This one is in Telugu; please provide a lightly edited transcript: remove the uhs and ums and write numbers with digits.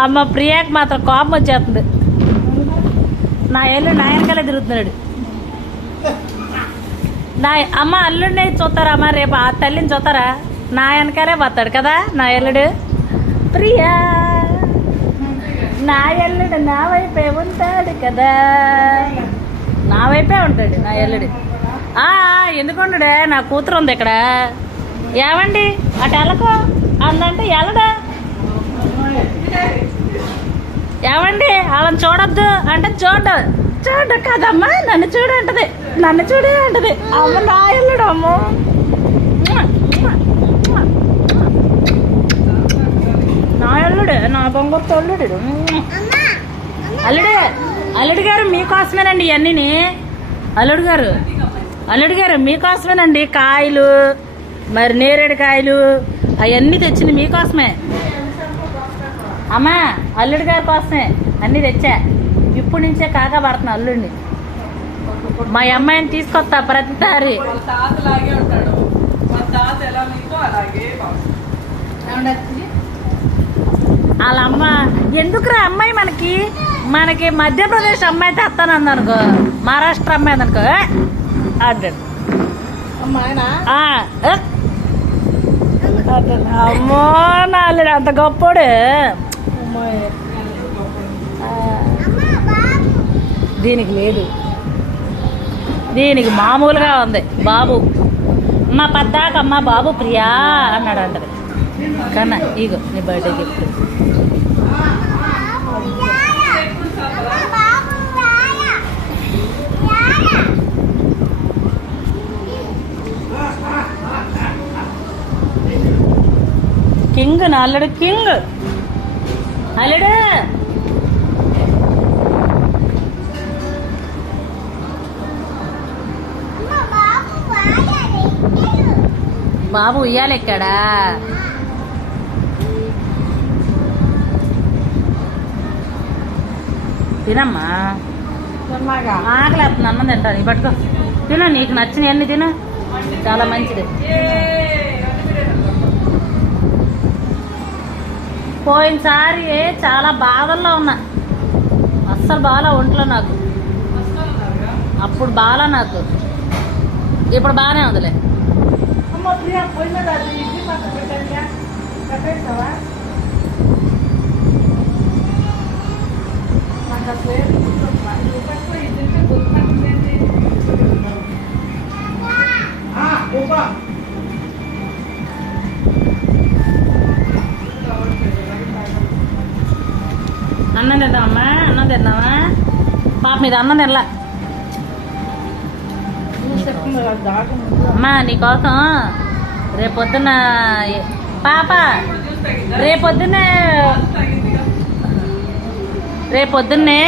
అమ్మ ప్రియాకి మాత్రం కోపం వచ్చేస్తుంది. నా ఏళ్ళు నా వెనకాలే తిరుగుతున్నాడు. నా అమ్మ అల్లుడిని చూస్తారా అమ్మ, రేపు ఆ తల్లిని చూస్తారా? నా వెనకాలే పోతాడు కదా నా ఎల్లుడు. ప్రియా నా ఎల్లుడు నా వైపే ఉంటాడు కదా, నా వైపే ఉంటాడు నా ఎల్లుడు. ఎందుకుంటాడే, నా కూతురు ఉంది ఇక్కడ. ఏమండి అటు వెళ్ళకో అందంటే వెళ్ళడా? ఏమండి వాళ్ళని చూడొద్దు అంటే చూడ కదమ్మా, నన్ను చూడు అంటది, నన్ను చూడే అంటది. అమ్మ నా ఎల్లుడు, అమ్మో నా అల్లుడు, నా బొంగొత్త అల్లుడు. అల్లుడు గారు మీకోసమేనండి ఇవన్నీ. అల్లుడు గారు మీకోసమేనండి. కాయలు మరి నేరేడు కాయలు అవన్నీ తెచ్చింది మీకోసమే అమ్మా. అల్లుడు గారి కోసమే అన్నీ తెచ్చా. ఇప్పుడు నుంచే కాకా పడుతున్నా అల్లుడిని. మా అమ్మాయిని తీసుకొస్తా ప్రతిసారి. వాళ్ళ అమ్మ ఎందుకురా అమ్మాయి మనకి మధ్యప్రదేశ్ అమ్మాయి తెస్తాను అందనుకో, మహారాష్ట్ర అమ్మాయి అందనుకో అంటాడు. అమ్మో నాలుడు అంత గొప్పోడు. దీనికి లేదు, దీనికి మామూలుగా ఉంది. బాబు మా పద్దాకమ్మ బాబు ప్రియా అన్నాడు అంటది. కన్నా ఇగో నీ బర్త్డే గిఫ్ట్. కింగ్ నా అల్లుడు, కింగ్ అల్లుడు. బాబు ఉయ్యాలెక్కాడా? తినమ్మా, ఆకలేస్తుంది, అన్నం తింటాను. ఈ పట్టుకో తిను, నీకు నచ్చినవన్నీ తిను, చాలా మంచిది. పోయినసారి చాలా బాధల్లో ఉన్నా, అస్సలు బాగా ఒంట్లో నాకు. అప్పుడు బాగా నాకు, ఇప్పుడు బాగానే ఉందిలే. అన్నం తిందామమ్మా, అన్నం తిందామా? పాప మీద అన్నం తినలా అమ్మా. నీకోసం రేపొద్దున పాప రేపొద్దున్నే